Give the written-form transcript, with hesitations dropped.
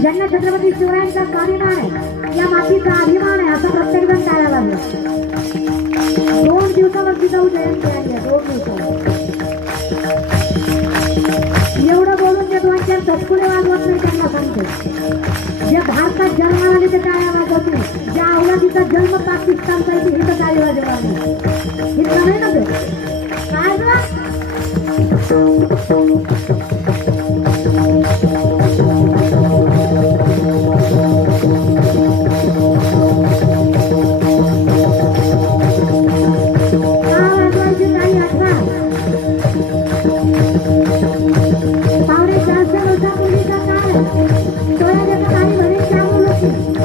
ज्यांना छत्रपती शिवरायांचा स्वाभिमान आहे, या मातीचा अभिमान आहे, असं प्रत्येक जण टाळ्या वाजवतो. 2 दिवसावरती जाऊ जयंती आली आहे, 2 दिवसावर. एवढं बोलून जे 2-4 धपकुले वाजवत नाही त्यांना सांगतो, ज्या भारतात जन्माला आले ते टाळ्या वाजवत नाही, ज्या अवलादीचा जन्म पाकिस्तानचा आहे ही तर टाळी वाजवणार नाही. हे नाही ना ते काय पावणे 400 वर्षापूर्वीचा काळ, डोळ्याच्या पाणी भरेल त्यामुळे